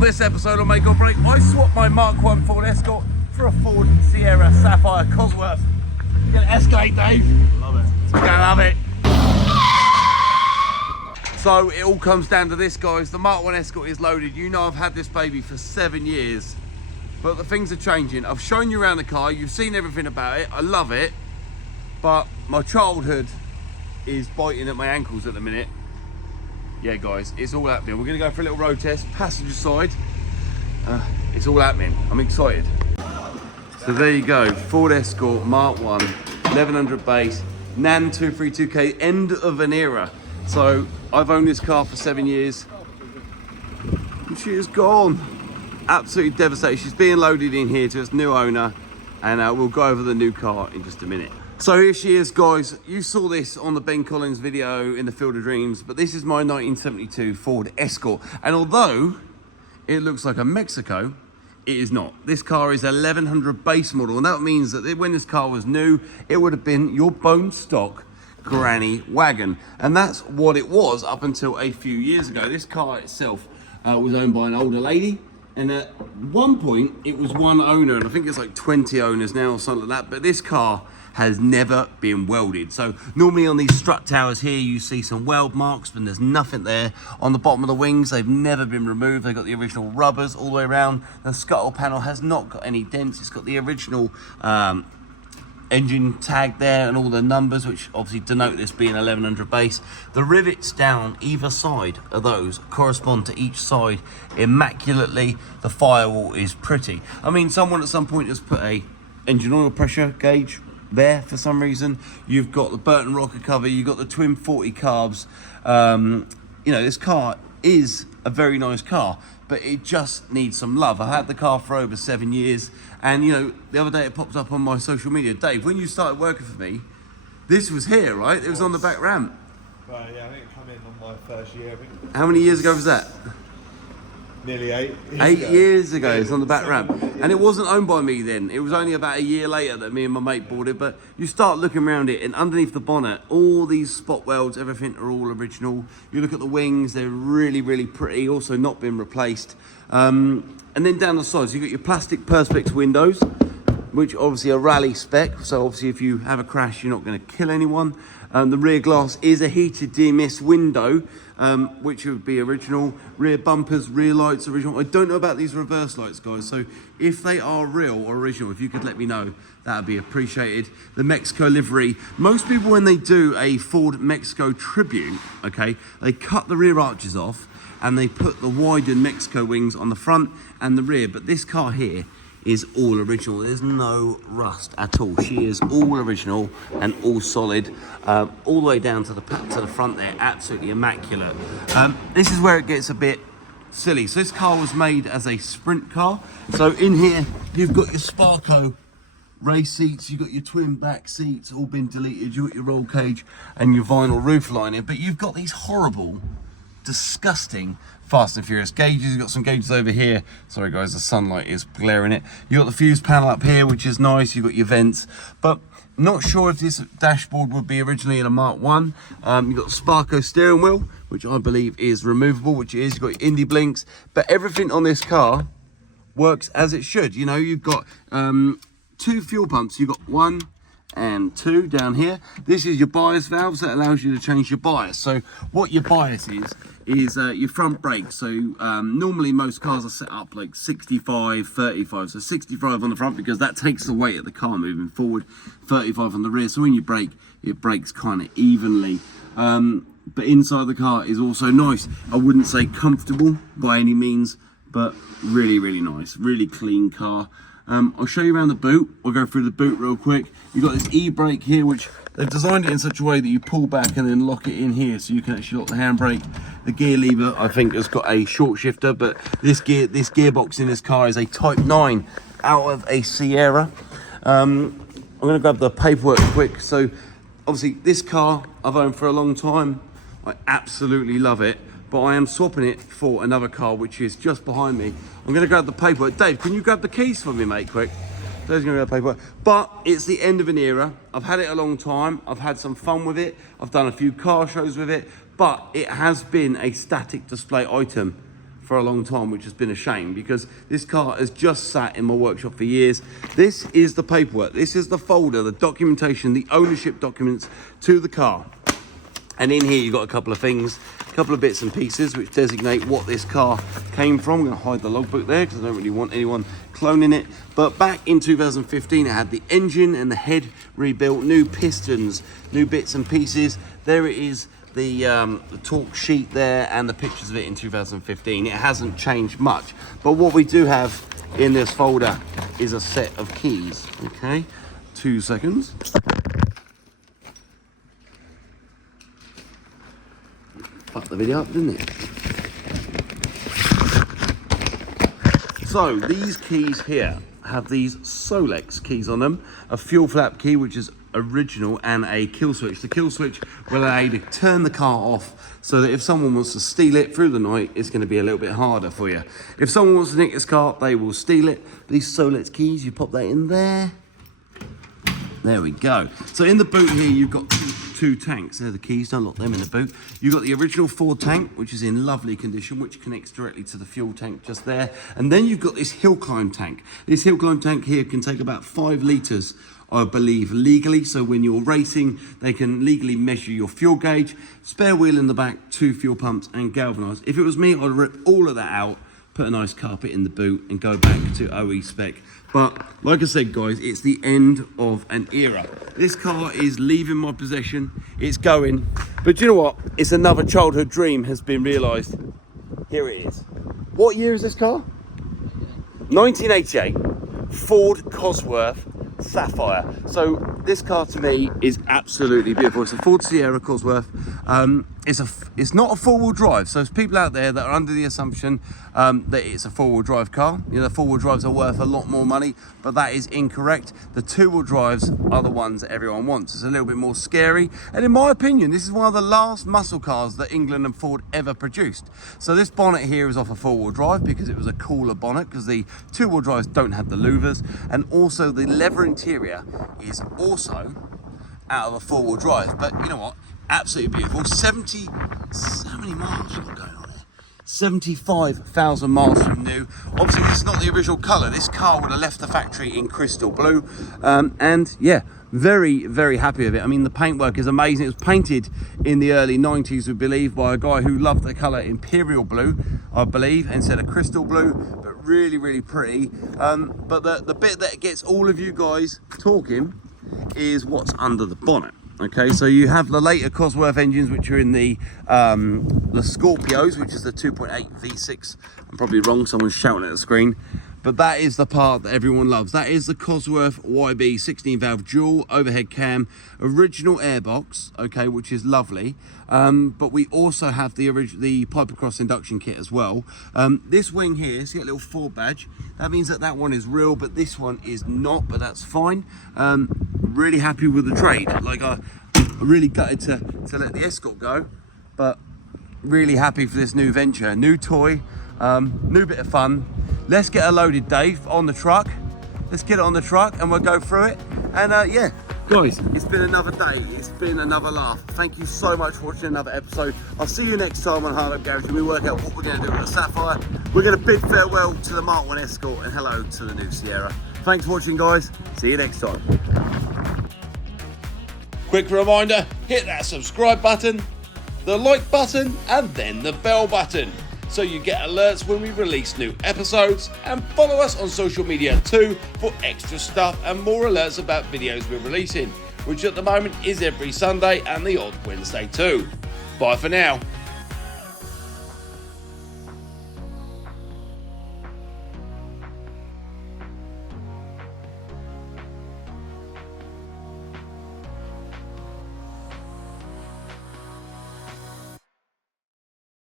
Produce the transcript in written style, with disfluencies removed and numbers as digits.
On this episode of Make or Break, I swapped my Mark 1 Ford Escort for a Ford Sierra Sapphire COSWORTH. Gonna escalate, Dave. Love it. We're gonna love it. So it all comes down to this, guys. The Mark 1 Escort is loaded. You know I've had this baby for 7 years, but the things are changing. I've shown you around the car. You've seen everything about it. I love it, but my childhood is biting at my ankles at the minute. Yeah, guys, it's all happening. We're gonna go for a little road test, passenger side. It's all happening. I'm excited. So there you go, Ford Escort Mark 1, 1100 base, NAN 232K, end of an era. So I've owned this car for 7 years, and she is gone. Absolutely devastated. She's being loaded in here to its new owner, and we'll go over the new car in just a minute. So here she is, guys. You saw this on the Ben Collins video in the Field of Dreams, but this is my 1972 Ford Escort. And although it looks like a Mexico, it is not. This car is 1100 base model, and that means that when this car was new, it would have been your bone stock granny wagon. And that's what it was up until a few years ago. This car itself was owned by an older lady, and at one point it was one owner, and I think it's like 20 owners now or something like that. But this car has never been welded. So normally on these strut towers here you see some weld marks, but there's nothing there. On the bottom of the wings, they've never been removed. They've got the original rubbers all the way around. The scuttle panel has not got any dents. It's got the original engine tag there and all the numbers, which obviously denote this being 1100 base. The rivets down either side of those correspond to each side immaculately. The firewall is pretty. I mean, someone at some point has put a engine oil pressure gauge there for some reason. You've got the Burton rocker cover, you've got the twin 40 carbs. You know, this car is a very nice car, but it just needs some love. I've had the car for over 7 years, and you know, the other day it popped up on my social media. Dave, when you started working for me, this was here, right? It was on the back ramp. Right, yeah, I think it came in on my first year. I think. How many years ago was that? Nearly 8 years 8 ago. years ago, it's on the back ramp. And it wasn't owned by me then. It was only about a year later that me and my mate bought it. But you start looking around it, and underneath the bonnet, all these spot welds, everything are all original. You look at the wings, they're really, really pretty, also not been replaced. And then down the sides, you've got your plastic Perspex windows, which obviously are rally spec. So obviously if you have a crash, you're not going to kill anyone. The rear glass is a heated DMS window, which would be original. Rear bumpers, rear lights, original. I don't know about these reverse lights, guys. So if they are real or original, if you could let me know, that would be appreciated. The Mexico livery. Most people, when they do a Ford Mexico Tribute, okay, they cut the rear arches off and they put the widened Mexico wings on the front and the rear. But this car here is all original. There's no rust at all. She is all original and all solid, all the way down to the front there. Absolutely immaculate. This is where it gets a bit silly. So this car was made as a sprint car. So in here you've got your Sparco race seats, you've got your twin back seats, all been deleted. You've got your roll cage and your vinyl roof lining, but you've got these horrible, disgusting Fast and Furious gauges. You've got some gauges over here. Sorry guys, the sunlight is glaring it. You've got the fuse panel up here, which is nice. You've got your vents, but not sure if this dashboard would be originally in a Mark 1. You've got the Sparco steering wheel, which I believe is removable, which it is. You've got your Indy blinks, but everything on this car works as it should. You know, you've got 2 fuel pumps. You've got 1 and 2 down here. This is your bias valves that allows you to change your bias. So what your bias is your front brake. So normally most cars are set up like 65 35, so 65 on the front because that takes the weight of the car moving forward, 35 on the rear, so when you brake it brakes kind of evenly. But inside the car is also nice. I wouldn't say comfortable by any means, but really, really nice, really clean car. I'll show you around the boot. We'll go through the boot real quick. You've got this e-brake here, which they've designed it in such a way that you pull back and then lock it in here, so you can actually lock the handbrake. The gear lever, I think, has got a short shifter, but this gearbox in this car is a Type 9 out of a Sierra. I'm going to grab the paperwork quick. So obviously this car I've owned for a long time. I absolutely love it, but I am swapping it for another car which is just behind me. I'm going to grab the paperwork. Dave, can you grab the keys for me, mate, quick? Dave's going to grab the paperwork. But it's the end of an era. I've had it a long time. I've had some fun with it. I've done a few car shows with it, but it has been a static display item for a long time, which has been a shame because this car has just sat in my workshop for years. This is the paperwork. This is the folder, the documentation, the ownership documents to the car. And in here, you've got a couple of things, a couple of bits and pieces which designate what this car came from. I'm going to hide the logbook there because I don't really want anyone cloning it. But back in 2015, it had the engine and the head rebuilt, new pistons, new bits and pieces. There it is, the torque sheet there and the pictures of it in 2015. It hasn't changed much. But what we do have in this folder is a set of keys. Okay, 2 seconds. Fucked the video up, didn't it? So these keys here have these Solex keys on them, a fuel flap key which is original and a kill switch. The kill switch will allow you to turn the car off so that if someone wants to steal it through the night, it's going to be a little bit harder for you. If someone wants to nick this car, they will steal it. These Solex keys, you pop that in there. There we go. So in the boot here, you've got two tanks. They're the keys, don't lock them in the boot. You've got the original Ford tank, which is in lovely condition, which connects directly to the fuel tank just there. And then you've got this hill climb tank. This hill climb tank here can take about 5 litres, I believe, legally. So when you're racing, they can legally measure your fuel gauge, spare wheel in the back, 2 fuel pumps and galvanised. If it was me, I'd rip all of that out, put a nice carpet in the boot and go back to OE spec. But like I said, guys, it's the end of an era. This car is leaving my possession. It's going. But do you know what? It's another childhood dream has been realised. Here it is. What year is this car? 1988. Ford Cosworth Sapphire. So this car to me is absolutely beautiful. It's a Ford Sierra Cosworth. It's not a four-wheel drive. So there's people out there that are under the assumption that it's a four-wheel drive car. You know, the four-wheel drives are worth a lot more money, but that is incorrect. The two-wheel drives are the ones that everyone wants. It's a little bit more scary, and in my opinion, this is one of the last muscle cars that England and Ford ever produced. So this bonnet here is off a four-wheel drive because it was a cooler bonnet, because the two-wheel drives don't have the louvers, and also the leather interior is also out of a four-wheel drive. But you know what? Absolutely beautiful. How many miles have got going on here? 75,000 miles from new. Obviously, this is not the original colour. This car would have left the factory in crystal blue. And yeah, very, very happy with it. I mean, the paintwork is amazing. It was painted in the early 90s, we believe, by a guy who loved the colour imperial blue, I believe, instead of crystal blue, but really, really pretty. But the bit that gets all of you guys talking is what's under the bonnet. Okay, so you have the later Cosworth engines, which are in the Scorpios, which is the 2.8 V6. I'm probably wrong, someone's shouting at the screen. But that is the part that everyone loves. That is the Cosworth YB 16-valve dual overhead cam, original airbox, okay, which is lovely. But we also have the Piper Cross induction kit as well. This wing here, see that little Ford badge? That means that one is real, but this one is not, but that's fine. Really happy with the trade. Like, I'm really gutted to let the Escort go, but really happy for this new venture. New toy, new bit of fun. Let's get a loaded Dave on the truck. Let's get it on the truck and we'll go through it. And yeah, guys, it's been another day. It's been another laugh. Thank you so much for watching another episode. I'll see you next time on Hard Up Garage when we work out what we're going to do with the Sapphire. We're going to bid farewell to the Mark 1 Escort and hello to the new Sierra. Thanks for watching, guys. See you next time. Quick reminder, hit that subscribe button, the like button, and then the bell button, so you get alerts when we release new episodes, and follow us on social media too for extra stuff and more alerts about videos we're releasing, which at the moment is every Sunday and the odd Wednesday too. Bye for now.